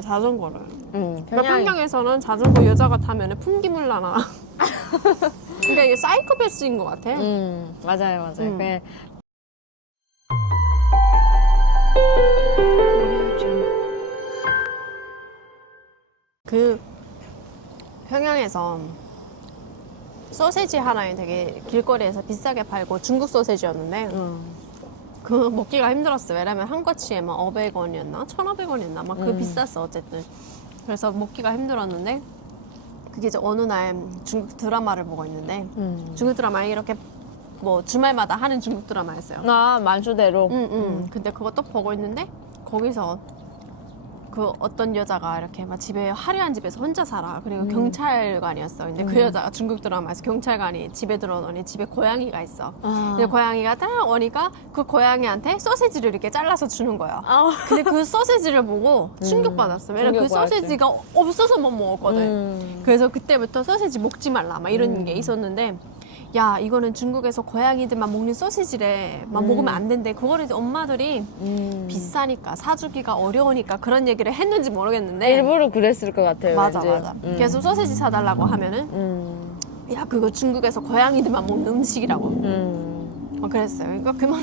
자전거를. 그러니까 평양에 평양에서는 자전거 여자가 타면 풍기물 나나. 그러니까 이게 사이코패스인 것 같아. 맞아요, 맞아요. 그냥 그 평양에서 소세지 하나에 되게 길거리에서 비싸게 팔고 중국 소세지였는데 그 먹기가 힘들었어. 왜냐면 한 꼬치에 막 500원이었나? 1,500원이었나? 막 그 비쌌어 어쨌든. 그래서 먹기가 힘들었는데 그게 이제 어느 날 중국 드라마를 보고 있는데 중국 드라마에 이렇게 뭐 주말마다 하는 중국 드라마였어요. 만수대로. 근데 그거 또 보고 있는데 거기서 그 어떤 여자가 이렇게 막 집에 화려한 집에서 혼자 살아. 그리고 경찰관이었어. 근데 그 여자가 중국 드라마에서 경찰관이 집에 들어오더니 집에 고양이가 있어. 근데 고양이가 딱 오니까 그 고양이한테 소세지를 이렇게 잘라서 주는 거야. 근데 그 소세지를 보고 충격받았어. 왜냐면 그 충격받았지. 소세지가 없어서 못 먹었거든. 그래서 그때부터 소세지 먹지 말라 막 이런 게 있었는데 야 이거는 중국에서 고양이들만 먹는 소시지래 막 먹으면 안 된대. 그거를 이제 엄마들이 비싸니까 사주기가 어려우니까 그런 얘기를 했는지 모르겠는데 일부러 그랬을 것 같아요. 맞아 왠지. 맞아. 그래서 소시지 사달라고 하면은 야 그거 중국에서 고양이들만 먹는 음식이라고 그랬어요. 그러니까 그만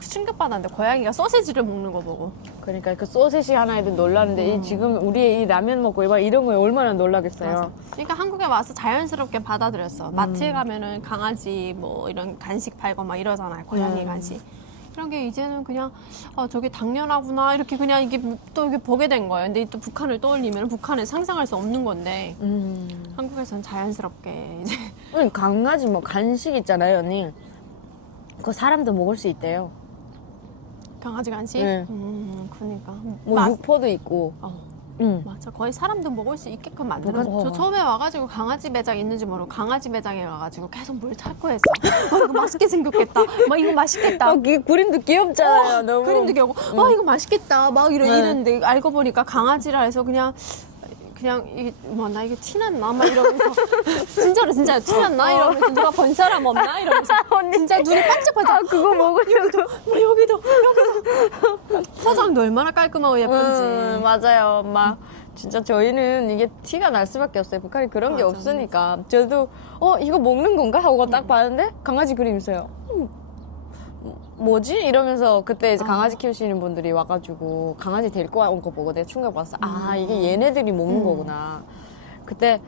충격받았는데 고양이가 소시지를 먹는 거 보고 그러니까 그 소세지 하나에도 놀라는데 이 지금 우리 이 라면 먹고 이런 거에 얼마나 놀라겠어요. 맞아. 그러니까 한국에 와서 자연스럽게 받아들였어. 마트에 가면은 강아지 뭐 이런 간식 팔고 막 이러잖아요. 고양이 간식. 그런 게 이제는 그냥 저게 당연하구나 이렇게 그냥 이게 또 이게 보게 된 거예요. 근데 또 북한을 떠올리면 북한은 상상할 수 없는 건데 한국에서는 자연스럽게 이제 강아지 뭐 간식 있잖아요, 언니. 그거 사람도 먹을 수 있대요. 강아지 간식? 네. 그러니까 뭐 육포도 있고. 맞아. 거의 사람도 먹을 수 있게끔 만들어. 어. 저 처음에 와가지고 강아지 매장 있는지 모르고 강아지 매장에 가가지고 계속 물 찾고 했어. 이거 맛있게 생겼겠다. 막 이거 맛있겠다. 그림도 귀엽잖아요, 너무. 그림도 귀여고 이거 맛있겠다. 막 이러는데 알고 보니까 강아지라 해서 그냥 이게 뭐 나 이게 티났나? 막 이러면서 진짜 티났나? 이러면서 누가 본 사람 없나? 이러면서 진짜 눈이 반짝반짝. 그거 먹으려고. 여기도 포장도 얼마나 깔끔하고 예쁜지. 맞아요, 엄마. 진짜 저희는 이게 티가 날 수밖에 없어요. 북한이 그런 게 맞아, 없으니까. 저도 이거 먹는 건가? 하고 딱 봤는데 강아지 그림 있어요. 뭐지? 이러면서 그때 이제 강아지 키우시는 분들이 와가지고 강아지 데리고 온 거 보고 내가 충격받았어. 이게 얘네들이 먹는 거구나. 그때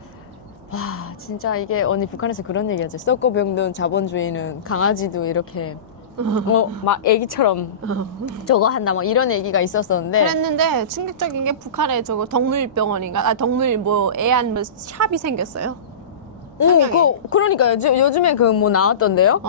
와 진짜 이게 언니 북한에서 그런 얘기하죠. 썩고 병든 자본주의는 강아지도 이렇게 막 애기처럼 저거 한다 막 이런 얘기가 있었었는데 그랬는데 충격적인 게 북한에 저거 동물병원인가? 동물 뭐 애완 뭐 샵이 생겼어요. 평양에. 그러니까요. 요즘에 그 뭐 나왔던데요?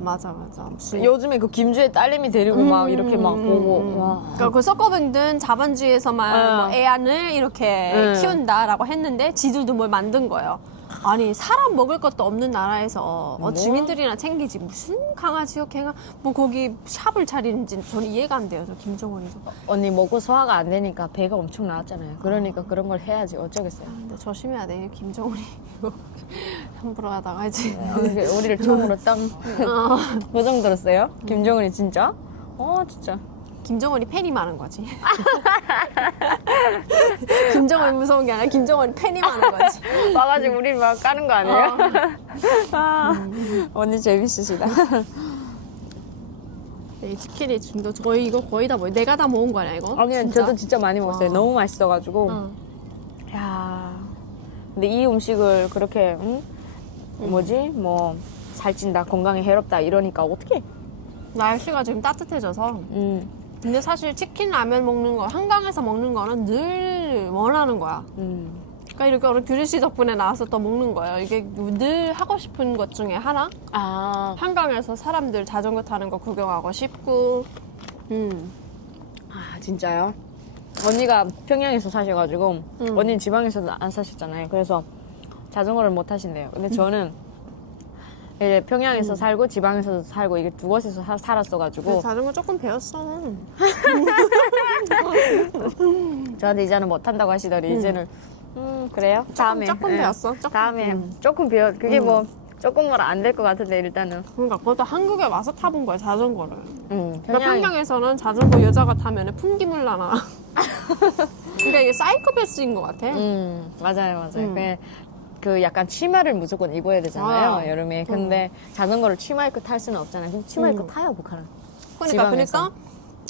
맞아. 무슨 요즘에 그 김주의 딸내미 데리고 막 이렇게 막 보고 와. 그러니까 그 썩어병든 자본주의에서만 뭐 애완을 이렇게 키운다라고 했는데 지들도 뭘 만든 거예요. 아니 사람 먹을 것도 없는 나라에서 주민들이나 챙기지 무슨 강아지요 개가 뭐 거기 샵을 차리는지 저는 이해가 안 돼요. 저 김정은이도. 언니 먹고 소화가 안 되니까 배가 엄청 나왔잖아요. 그러니까 그런 걸 해야지 어쩌겠어요. 근데 조심해야 돼. 김정은이 함부로 하다가 이제 우리를 처음으로 딱 보정 들었어요. 김정은이 진짜? 진짜. 김정은이 팬이 많은 거지. 김정은이 무서운 게 아니라 김정은이 팬이 많은 거지. 와가지고 우리 막 까는 거 아니에요? 언니 재밌으시다. 이 치킨이 중도 저희 이거 거의 다 내가 다 모은 거야 이거. 아니 진짜? 저도 진짜 많이 먹었어요. 너무 맛있어가지고. 야, 근데 이 음식을 그렇게 뭐지 뭐 살찐다 건강에 해롭다 이러니까 어떡해? 날씨가 지금 따뜻해져서. 근데 사실 치킨 라면 먹는 거 한강에서 먹는 거는 늘 원하는 거야. 그러니까 이렇게 오늘 규리 씨 덕분에 나와서 또 먹는 거예요. 이게 늘 하고 싶은 것 중에 하나. 한강에서 사람들 자전거 타는 거 구경하고 싶고. 진짜요? 언니가 평양에서 사셔가지고 언니는 지방에서 안 사셨잖아요. 그래서 자전거를 못 타신대요. 근데 저는 이제 평양에서 살고 지방에서도 살고 이게 두 곳에서 살았어가지고 자전거 조금 배웠어. 저한테 이제는 못 탄다고 하시더니 이제는 그래요? 다음에 조금 배웠어. 다음에 조금 배워 그게 뭐 조금 안 될 것 같은데 일단은. 그러니까 그것도 한국에 와서 타본 거야 자전거를. 그러니까 평양. 평양에서는 자전거 여자가 타면 풍기물 나나. 그러니까 이게 사이코패스인 것 같아. 맞아요. 그 약간 치마를 무조건 입어야 되잖아요, 아. 여름에. 근데 자전거를 치마 입고 탈 수는 없잖아요. 근데 치마 입고 타요, 북한은. 그러니까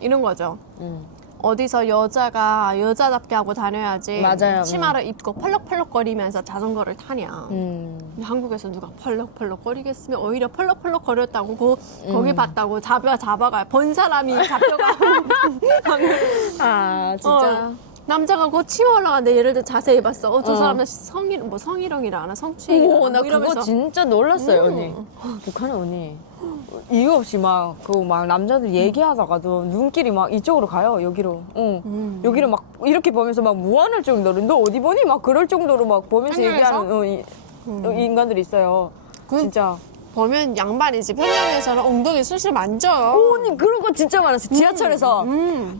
이런 거죠. 음. 어디서 여자가 여자답게 하고 다녀야지. 맞아요. 치마를 입고 펄럭펄럭거리면서 자전거를 타냐. 근데 한국에서 누가 펄럭펄럭거리겠으면 오히려 펄럭펄럭거렸다고 거기 봤다고 잡아가 본 사람이 잡혀가는. 아, 진짜. 남자가 그 치마 올라가는데 예를 들어 자세히 봤어. 저 사람은 성희롱이라 하나 성추행이라 오, 하나 나 뭐 그거 이러면서. 진짜 놀랐어요, 언니. 북한은 언니. 이유 없이 막 남자들 얘기하다가도 눈길이 막 이쪽으로 가요, 여기로. 여기로 막 이렇게 보면서 막 무안할 정도로 너 어디 보니? 막 그럴 정도로 막 보면서 평양에서? 얘기하는 인간들이 있어요. 진짜. 보면 양반이지. 평양에서는 엉덩이 수술 만져요. 오, 언니 그런 거 진짜 많았어요. 지하철에서.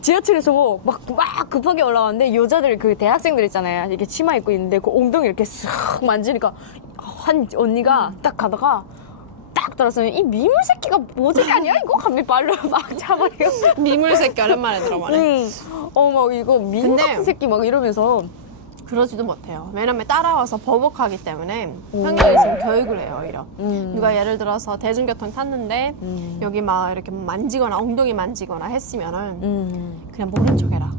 지하철에서 막 급하게 올라왔는데 여자들 그 대학생들 있잖아요. 이렇게 치마 입고 있는데 그 엉덩이 이렇게 쓱 만지니까 한 언니가 딱 가다가 딱 들었어요. 이 미물 새끼가 뭐지 아니야 이거? 하면 발로 막 잡아요. 미물 새끼 오랜만에 들어보네. 막 이거 미물 근데 같은 새끼 막 이러면서. 그러지도 못해요. 왜냐면 따라와서 보복하기 때문에 평양에서는 교육을 해요, 오히려. 누가 예를 들어서 대중교통 탔는데 여기 막 이렇게 만지거나 엉덩이 만지거나 했으면은 그냥 모른 척 해라.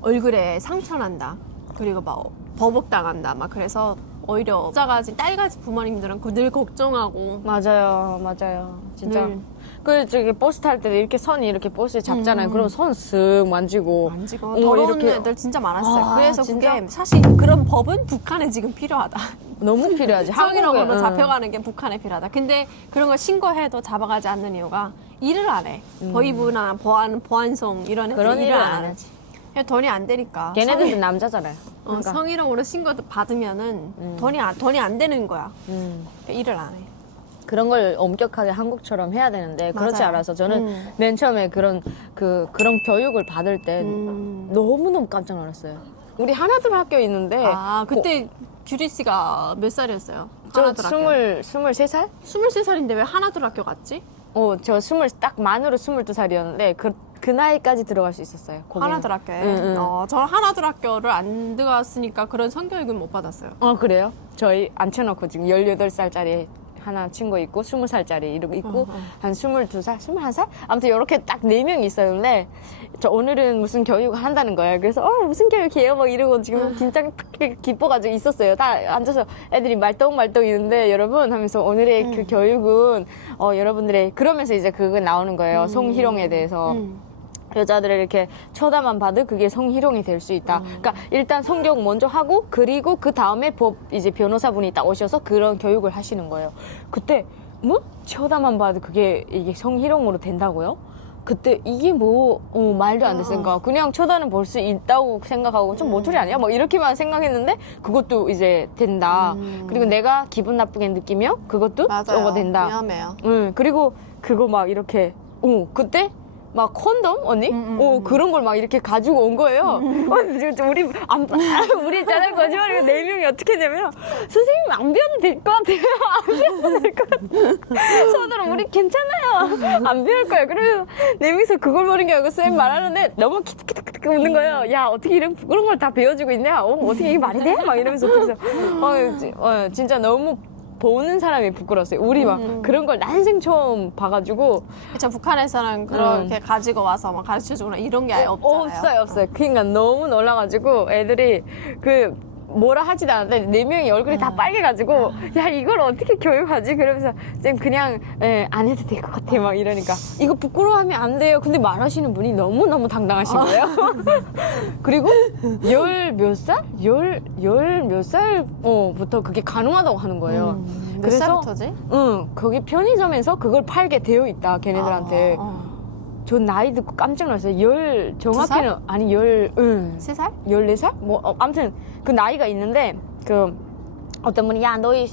얼굴에 상처 난다. 그리고 막 보복당한다. 막 그래서 오히려 여자가지 딸가지 부모님들은 늘 걱정하고 맞아요. 진짜. 늘 그 저기 버스 탈 때도 이렇게 선이 이렇게 버스에 잡잖아요. 그럼 손 쓱 만지고. 더러운 이렇게. 애들 진짜 많았어요. 아, 그래서 진짜? 그게 사실 그런 법은 북한에 지금 필요하다. 너무 필요하지. 성희롱으로 한국에, 잡혀가는 게 북한에 필요하다. 근데 그런 걸 신고해도 잡아가지 않는 이유가 일을 안 해. 보이부나 보안송 이런 애들 그런 일을 일을 안 안 해. 하지. 그냥 돈이 안 되니까. 걔네들도 남자잖아요. 그러니까. 성희롱으로 신고도 받으면은 돈이 안 되는 거야. 그러니까 일을 안 해. 그런 걸 엄격하게 한국처럼 해야 되는데 그렇지 맞아요. 않아서 저는 맨 처음에 그런 교육을 받을 때 너무너무 깜짝 놀랐어요. 우리 하나둘 학교 있는데 그때 규리 씨가 몇 살이었어요? 저 하나둘 학교. 23살? 23살인데 왜 하나둘 학교 갔지? 저 딱 만으로 22살이었는데 그 나이까지 들어갈 수 있었어요. 거기는. 하나둘 학교에. 저는 하나둘 학교를 안 들어갔으니까 그런 성교육은 못 받았어요. 그래요? 저희 앉혀놓고 지금 18살짜리 하나 친구 있고 20살짜리 이렇게 있고 한 22살, 21살? 아무튼 이렇게 딱 4명이 있었는데 저 오늘은 무슨 교육을 한다는 거예요. 그래서 무슨 교육이에요? 막 이러고 지금 긴장 탁 기뻐가지고 있었어요. 다 앉아서 애들이 말똥말똥 있는데 여러분 하면서 오늘의 그 교육은 여러분들의 그러면서 이제 그거 나오는 거예요. 성희롱에 대해서. 여자들을 이렇게 쳐다만 봐도 그게 성희롱이 될 수 있다. 그러니까 일단 성교육 먼저 하고 그리고 그 다음에 이제 변호사분이 딱 오셔서 그런 교육을 하시는 거예요. 그때 뭐 쳐다만 봐도 이게 성희롱으로 된다고요? 그때 이게 말도 안 됐으니까 그냥 쳐다는 볼 수 있다고 생각하고 좀 모조리 아니야? 막 이렇게만 생각했는데 그것도 이제 된다. 그리고 내가 기분 나쁘게 느끼면 그것도 저거 된다. 위험해요. 그리고 그거 막 이렇게 그때 막 콘돔 언니? 그런 걸 막 이렇게 가지고 온 거예요. 우리 있잖아요 거짓말이고 4명이 어떻게 했냐면 선생님 안 배워도 될 것 같아요. 안 배워도 될 것 같아요. 손으로 우리 괜찮아요. 안 배울 거예요. 그러면 4명이서 그걸 모르는 게 아니고 쌤 말하는데 너무 키득키득 웃는 거예요. 야 어떻게 이런 걸 다 배워주고 있냐? 어떻게 이게 말이 돼? 막 이러면서 그래서 진짜 너무 보는 사람이 부끄러웠어요. 우리 막 그런 걸 난생 처음 봐가지고. 그쵸, 북한에서는 그렇게 가지고 와서 막 가르쳐주거나 이런 게 아예 없잖아요. 없어요. 그러니까 너무 놀라가지고 애들이 뭐라 하지도 않았는데 4명이 얼굴이 다 빨개가지고 야 이걸 어떻게 교육하지? 그러면서 쌤 그냥 안 해도 될 것 같아요 막 이러니까 이거 부끄러워하면 안 돼요. 근데 말하시는 분이 너무너무 당당하신 거예요. 그리고 몇 살부터 그게 가능하다고 하는 거예요. 몇 살부터지? 거기 편의점에서 그걸 팔게 되어 있다 걔네들한테. 저 나이 듣고 깜짝 놀랐어요. 정확히는 아니 3살? 14살? 아무튼 그 나이가 있는데 어떤 분이 야 너희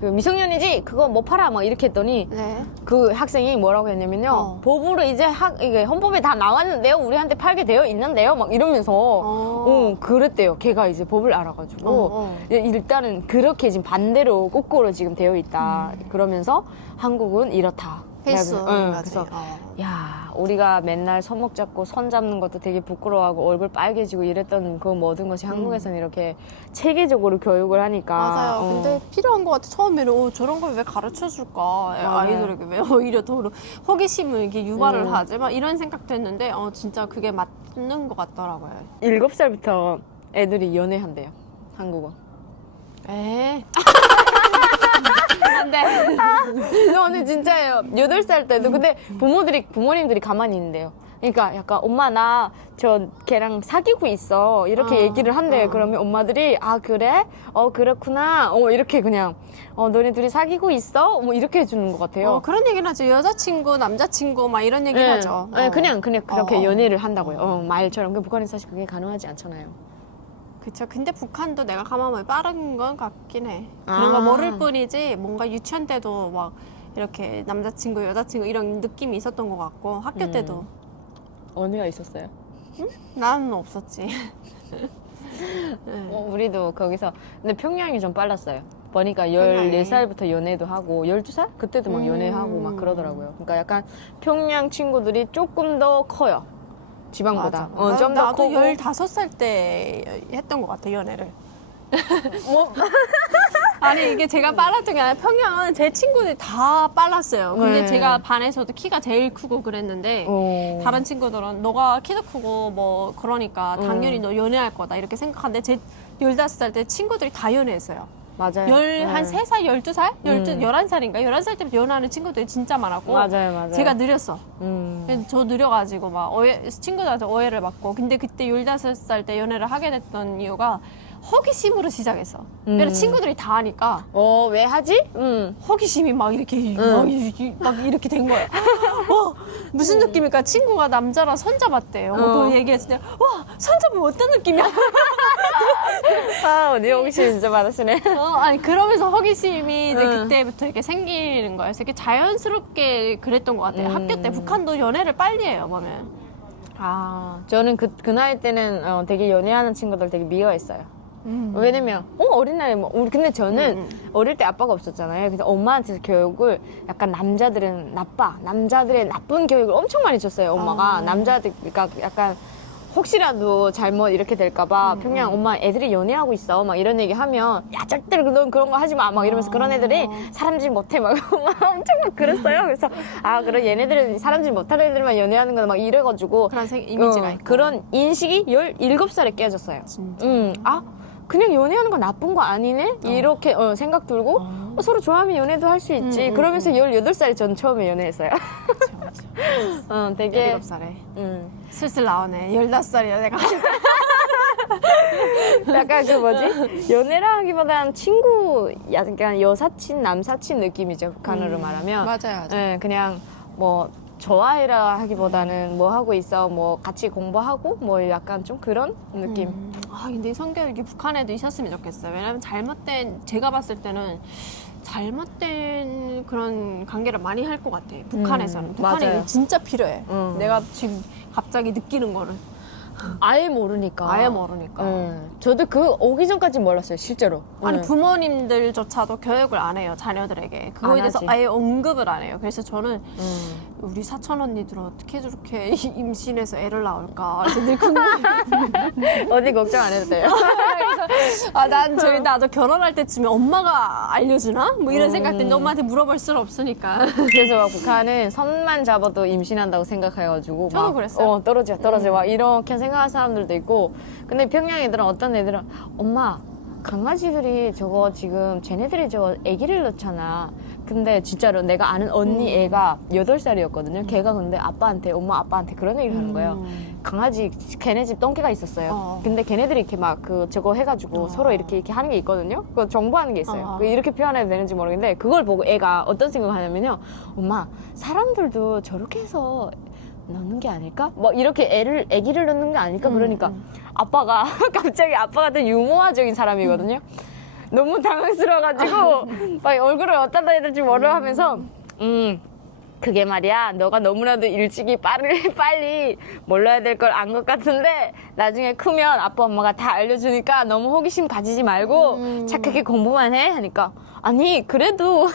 그 미성년이지 그거 못 팔아 막 이렇게 했더니 네. 그 학생이 뭐라고 했냐면요. 법으로 이제 이게 헌법에 다 나왔는데요. 우리한테 팔게 되어 있는데요. 막 이러면서 그랬대요. 걔가 이제 법을 알아가지고 일단은 그렇게 지금 반대로 거꾸로 지금 되어 있다. 그러면서 한국은 이렇다. 필수. 그래서 야 우리가 맨날 손목 잡고 손 잡는 것도 되게 부끄러워하고 얼굴 빨개지고 이랬던 그 모든 것이 한국에서는 이렇게 체계적으로 교육을 하니까 맞아요. 근데 필요한 것 같아. 처음에는 저런 걸 왜 가르쳐 줄까? 아이들에게 왜 오히려 더 호기심을 이렇게 유발을 하지? 막 이런 생각도 했는데 진짜 그게 맞는 것 같더라고요. 7살부터 애들이 연애한대요. 한국어. 에? 안 돼. 근데 진짜예요. 8살 때도 근데 부모님들이 가만히 있는데요. 그러니까 약간 엄마 나 걔랑 사귀고 있어 이렇게 얘기를 한대요. 그러면 엄마들이 아 그래? 그렇구나. 이렇게 그냥 너네 둘이 사귀고 있어? 뭐 이렇게 해주는 것 같아요. 그런 얘기는 하죠. 여자친구, 남자친구 막 이런 얘기를 하죠. 네, 그냥 그렇게 연애를 한다고요. 말처럼. 북한에서 사실 그게 가능하지 않잖아요. 그쵸. 근데 북한도 내가 가만히 빠른 건 같긴 해. 그런 거 모를 뿐이지 뭔가 유치원 때도 막 이렇게 남자친구, 여자친구 이런 느낌이 있었던 것 같고 학교 때도 언니가 있었어요? 나는 없었지. 우리도 거기서 근데 평양이 좀 빨랐어요. 보니까 평양이. 14살부터 연애도 하고 12살? 그때도 막 연애하고 막 그러더라고요. 그러니까 약간 평양 친구들이 조금 더 커요. 지방보다. 좀 더 나도 크고 15살 때 했던 것 같아, 연애를. 아니, 이게 제가 빨랐던 게 아니라 평양은 제 친구들이 다 빨랐어요. 근데 네. 제가 반에서도 키가 제일 크고 그랬는데 다른 친구들은 너가 키도 크고 뭐 그러니까 당연히 너 연애할 거다 이렇게 생각하는데 제 15살 때 친구들이 다 연애했어요. 맞아요. 한 3살, 12살? 11살인가? 11살 때부터 연하는 친구들이 진짜 많았고. 맞아요. 제가 느렸어. 음. 그래서 저 느려가지고 막 친구들한테 오해를 받고. 근데 그때 15살 때 연애를 하게 됐던 이유가 호기심으로 시작했어. 그래서 친구들이 다 하니까. 왜 하지? 호기심이 막 이렇게, 막 이렇게 된 거야. 무슨 느낌일까? 친구가 남자랑 손잡았대요. 그거 얘기했을 때, 와, 손잡으면 어떤 느낌이야? 언니 호기심 진짜 많으시네. 아니 그러면서 호기심이 이제 그때부터 이렇게 생기는 거예요. 그래서 이렇게 자연스럽게 그랬던 것 같아요. 학교 때 북한도 연애를 빨리 해요, 보면. 저는 그 나이 때는 되게 연애하는 친구들 되게 미워했어요. 왜냐면 어린 나이 근데 저는 어릴 때 아빠가 없었잖아요. 그래서 엄마한테 교육을 약간 남자들은 남자들의 나쁜 교육을 엄청 많이 줬어요. 엄마가 남자들과 약간 혹시라도 잘못 이렇게 될까봐 평양 엄마 애들이 연애하고 있어 막 이런 얘기 하면 야 절대로 넌 그런 거 하지 마 막 이러면서 그런 애들이 사람질 못해 막 엄청 막 그랬어요. 그래서 그래 얘네들은 사람질 못하는 애들만 연애하는 거다 막 이래가지고 그런 이미지가 있고. 그런 인식이 17살에 깨졌어요. 진짜. 그냥 연애하는 건 나쁜 거 아니네? 이렇게 생각 들고 서로 좋아하면 연애도 할 수 있지. 그러면서 18살에 전 처음에 연애했어요. 맞아. 되게 17살에. 슬슬 나오네. 15살이야, 내가. 약간 그 뭐지? 연애라 하기보다는 친구, 약간 여사친, 남사친 느낌이죠. 북한어로 말하면. 맞아요. 네, 그냥 뭐 좋아해라 하기보다는 뭐 하고 있어, 뭐 같이 공부하고 뭐 약간 좀 그런 느낌. 근데 성격이 북한에도 있었으면 좋겠어요. 왜냐면 제가 봤을 때는 잘못된 그런 관계를 많이 할 것 같아. 북한에서는. 북한에 맞아요. 이게 진짜 필요해. 내가 지금 갑자기 느끼는 거를. 아예 모르니까. 아예 모르니까. 저도 그 오기 전까지 몰랐어요, 실제로. 아니 부모님들조차도 교육을 안 해요 자녀들에게 그거에 안 대해서 하지. 아예 언급을 안 해요. 그래서 저는 우리 사촌 언니들은 어떻게 저렇게 임신해서 애를 낳을까 그래서 늘 궁금해. 어디 걱정 안 해도 돼요. 그래서 나도 결혼할 때쯤에 엄마가 알려주나 뭐 이런 생각인데 엄마한테 물어볼 수는 없으니까. 그래서 막 북한은 손만 잡아도 임신한다고 생각해가지고 저도 막 그랬어요. 떨어져 막 이렇게 생각하는 사람들도 있고. 근데 평양 애들은 어떤 애들은 엄마 강아지들이 저거 지금 쟤네들이 저거 아기를 낳잖아. 근데 진짜로 내가 아는 언니 애가 8살이었거든요. 걔가 근데 엄마 아빠한테 그런 얘기를 하는 거예요. 강아지 걔네 집 똥개가 있었어요. 근데 걔네들이 이렇게 막 저거 해가지고 서로 이렇게 하는 게 있거든요. 그거 정보하는 게 있어요. 그거 이렇게 표현해도 되는지 모르겠는데 그걸 보고 애가 어떤 생각을 하냐면요. 엄마 사람들도 저렇게 해서 넣는 게 아닐까? 뭐 이렇게 아기를 넣는 게 아닐까? 그러니까 아빠가 갑자기 아빠가 또 유머화적인 사람이거든요. 너무 당황스러워가지고 막 얼굴을 어디다 해야 될지 모르 하면서 그게 말이야 너가 너무나도 일찍이 빨리 몰라야 될 걸 안 것 같은데 나중에 크면 아빠 엄마가 다 알려주니까 너무 호기심 가지지 말고 착하게 공부만 해 하니까 아니 그래도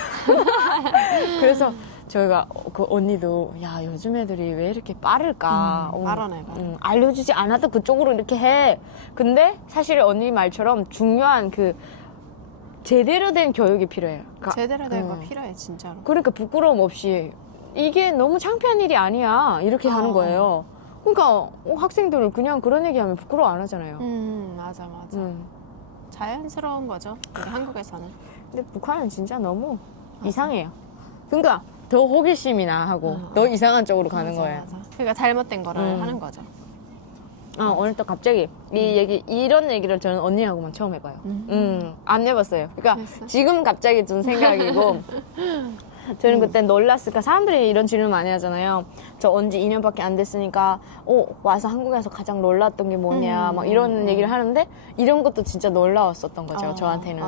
그래서 저희가 그 언니도 야 요즘 애들이 왜 이렇게 빠를까 빠르네. 알려주지 않아도 그쪽으로 이렇게 해 근데 사실 언니 말처럼 중요한 그 제대로 된 교육이 필요해요 그러니까, 제대로 된 거 필요해 진짜로. 그러니까 부끄러움 없이 이게 너무 창피한 일이 아니야 이렇게 하는 거예요 그러니까 학생들은 그냥 그런 얘기하면 부끄러워 안 하잖아요 맞아. 자연스러운 거죠. 우리 한국에서는. 근데 북한은 진짜 너무 이상해요 그러니까 더 호기심이나 하고 더 이상한 쪽으로 가는 거예요 맞아. 그러니까 잘못된 거를 하는 거죠. 오늘 또 갑자기 이런 얘기를 저는 언니하고만 처음 해봐요 안 해봤어요 그러니까 그랬어? 지금 갑자기 든 생각이고 저는 그때 놀랐을까 사람들이 이런 질문 많이 하잖아요 저 온지 2년밖에 안 됐으니까 와서 한국에서 가장 놀랐던 게 뭐냐 막 이런 얘기를 하는데 이런 것도 진짜 놀라웠었던 거죠 저한테는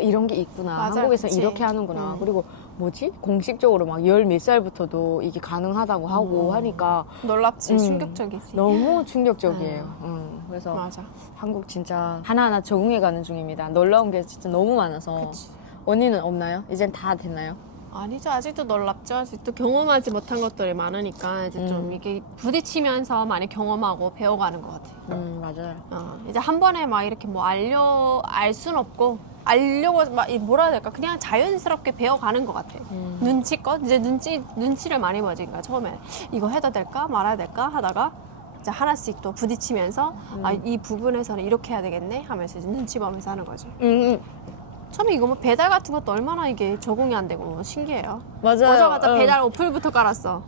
이런 게 있구나 맞아, 한국에서 그치. 이렇게 하는구나 그리고 뭐지 공식적으로 막 10몇 살부터도 이게 가능하다고 하고 하니까 놀랍지. 충격적이지. 너무 충격적이에요 그래서 맞아. 한국 진짜 하나하나 적응해가는 중입니다 놀라운 게 진짜 너무 많아서 그치. 언니는 없나요? 이젠 다 됐나요? 아니죠. 아직도 놀랍죠. 아직도 경험하지 못한 것들이 많으니까 이제 좀 이게 부딪히면서 많이 경험하고 배워가는 것 같아요. 맞아요. 이제 한 번에 막 이렇게 뭐 알 순 없고 알려고 막 뭐라 해야 될까? 그냥 자연스럽게 배워가는 것 같아요. 눈치껏 이제 눈치를 많이 보지. 그러니까 처음에 이거 해도 될까 말아야 될까 하다가 이제 하나씩 또 부딪히면서 이 부분에서는 이렇게 해야 되겠네 하면서 이제 눈치 보면서 하는 거죠. 처음에 이거 뭐 배달 같은 것도 얼마나 이게 적응이 안 되고 신기해요. 맞아요. 오자마자 배달 어플부터 깔았어.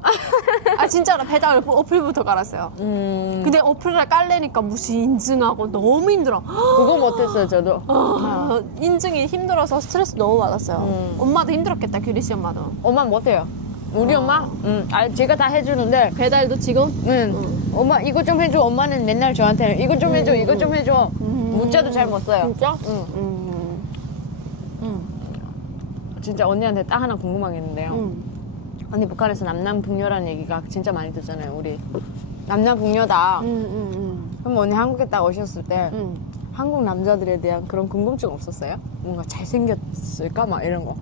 아 진짜로 배달 어플부터 깔았어요. 근데 어플을 깔래니까 무슨 인증하고 너무 힘들어. 그거 못했어요, 저도. 인증이 힘들어서 스트레스 너무 받았어요. 엄마도 힘들었겠다, 규리 씨 엄마도. 엄마 못해요. 우리 엄마? 제가 다 해주는데. 배달도 지금? 엄마 이거 좀 해줘. 엄마는 맨날 저한테 이거 좀 해줘, 이거 좀 해줘. 문자도 잘 못 써요. 진짜? 진짜 언니한테 딱 하나 궁금한 게 있는데요. 언니 북한에서 남남북녀라는 얘기가 진짜 많이 듣잖아요, 우리. 남남북녀다. 그럼 언니 한국에 딱 오셨을 때 한국 남자들에 대한 그런 궁금증 없었어요? 뭔가 잘생겼을까? 막 이런 거.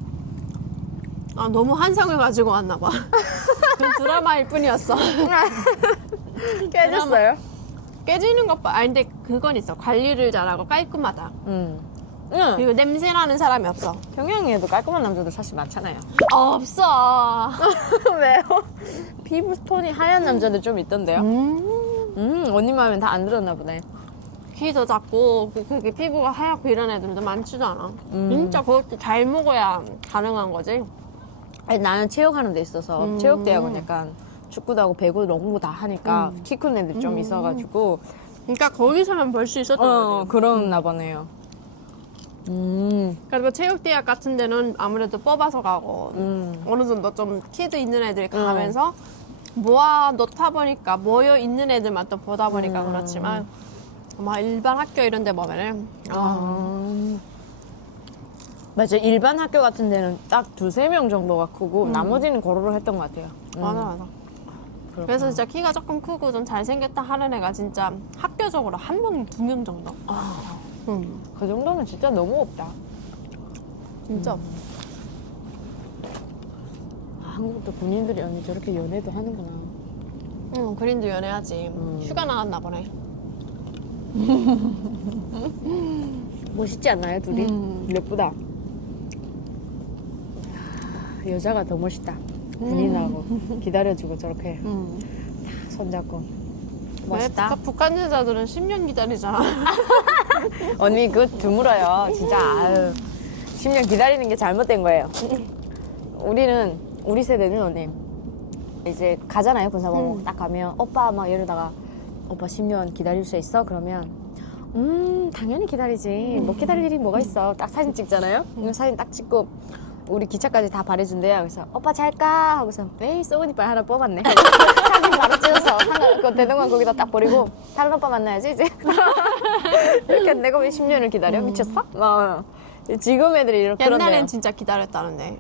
아 너무 환상을 가지고 왔나 봐. 그 드라마일 뿐이었어. 깨졌어요? 깨지는 것 봐. 근데 그건 있어. 관리를 잘하고 깔끔하다. 그리고 냄새 나는 사람이 없어. 평양에도 깔끔한 남자들 사실 많잖아요. 없어. 왜요? 피부 톤이 하얀 남자들 좀 있던데요? 언니 마음엔 다 안 들었나 보네. 키도 작고 그게 피부가 하얗고 이런 애들도 많지도 않아. 진짜 그것도 잘 먹어야 가능한 거지. 아니, 나는 체육하는 데 있어서 체육대학은 약간 축구도 하고 배구, 농구 다 하니까 키 큰 애들 좀 있어가지고 그러니까 거기서만 볼 수 있었던 거지. 그런나 보네요. 그리고 체육대학 같은 데는 아무래도 뽑아서 가고 어느 정도 좀 키도 있는 애들이 가면서 모아 놓다 보니까 모여 있는 애들만 또 보다 보니까 그렇지만 막 일반 학교 이런 데 보면은 맞아, 일반 학교 같은 데는 딱 2-3명 정도가 크고 나머지는 고루로 했던 것 같아요. 맞아. 그래서 진짜 키가 조금 크고 좀 잘생겼다 하는 애가 진짜 학교적으로 1명, 2명 정도. 그 정도면 진짜 너무 없다. 진짜. 한국도 군인들이 언니 저렇게 연애도 하는구나. 그린도 연애하지. 휴가 나갔나 보네. 멋있지 않나요, 둘이? 예쁘다. 여자가 더 멋있다. 군인하고 기다려주고 저렇게 손잡고. 멋있다. 북한 여자들은 10년 기다리잖아. 언니 그거 드물어요. 진짜 아유 10년 기다리는 게 잘못된 거예요. 우리 세대는 언니 이제 가잖아요, 군사복무. 딱 가면 오빠 막 이러다가 오빠 10년 기다릴 수 있어? 그러면 당연히 기다리지. 못 기다릴 일이 뭐가 있어. 딱 사진 찍잖아요. 사진 딱 찍고 우리 기차까지 다 바래준대요. 그래서 오빠 잘까? 하고서 에이 쏘은 이빨 하나 뽑았네. 사진 바로 찢었어. 그 대동강 거기다 딱 버리고 다른 오빠 만나야지 이제. 이렇게 내가 왜 10년을 기다려? 미쳤어? 지금 애들이 이렇게 옛날엔 그런데요. 진짜 기다렸다는데.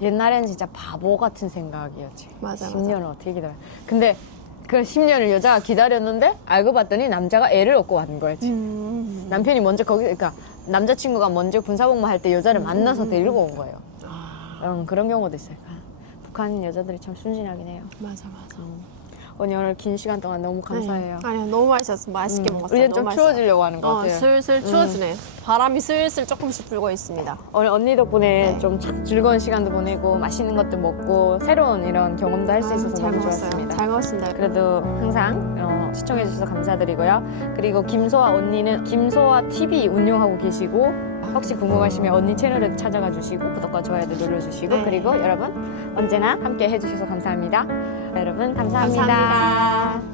옛날엔 진짜 바보 같은 생각이었지. 맞아, 10년을 어떻게 기다려? 근데 그 10년을 여자가 기다렸는데 알고 봤더니 남자가 애를 얻고 왔는 거였지. 남편이 먼저 그러니까 남자친구가 먼저 군사복무 할 때 여자를 만나서 데리고 온 거예요. 그런 경우도 있어요. 북한 여자들이 참 순진하긴 해요. 맞아, 맞아. 언니 오늘 긴 시간 동안 너무 감사해요. 아니야, 너무 맛있었어. 맛있게 먹었어. 이제 너무 좀 맛있어요. 추워지려고 하는 것 같아요. 슬슬 추워지네. 바람이 슬슬 조금씩 불고 있습니다. 오늘 언니 덕분에 네. 좀 참 즐거운 시간도 보내고 맛있는 것도 먹고 새로운 이런 경험도 할 수 있어서 잘 너무 먹었어요. 좋았습니다. 잘 먹었습니다. 그래도 항상 시청해주셔서 감사드리고요. 그리고 김소아 언니는 김소아 TV 운영하고 계시고 혹시 궁금하시면 언니 채널에 찾아가 주시고 구독과 좋아요도 눌러주시고 네. 그리고 여러분 언제나 함께 해주셔서 감사합니다. 여러분 감사합니다. 감사합니다.